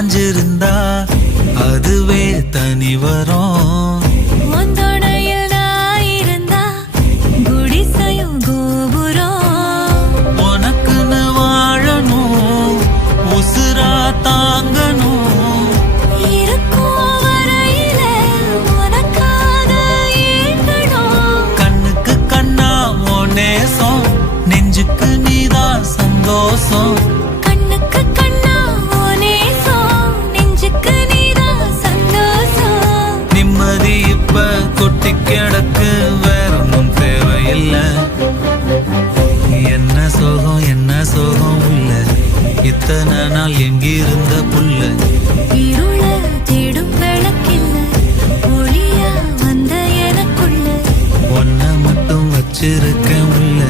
சாஞ்சிருந்தா அதுவே தனி வரும். ஒந்தோடையில் நான் இருந்தா குடிசையும் கோபுரம். உனக்குன்னு வாழணும், உசுரா தாங்கணும். இருக்கும் வரையில உனக்காக ஏங்கணும். கண்ணுக்கு கண்ணா உன் நேசம், நெஞ்சுக்கு நீதான் சந்தோஷம். கண்ணுக்கு கண்ணா உன் நேசம், நெஞ்சுக்கு நீதான் சந்தோஷம். நிம்மதி இப்ப கொட்டி கிடக்கு, வேற ஒன்றும் தேவையில்லை. என்ன சோகம் என்ன சோகம் உள்ள, இத்தனை நாள் எங்கிருந்த புள்ள. இருள தேடும் விளக்கில்ல, ஒளியா வந்த எனக்குள்ள. ஒன்ன மட்டும் வச்சிருக்க உள்ள,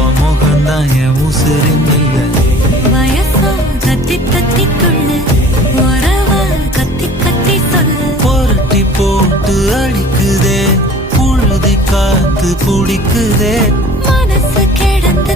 உன் முகம்தான் என் உசுரிங்கல்ல. வயசோ தத்தி தத்திக்குள்ள, உறவ கத்தி கத்தி சொல்ல. புரட்டி போட்டு அடிக்குதே, புழுதி காத்து பிடிக்குதே. மனசு கிடந்து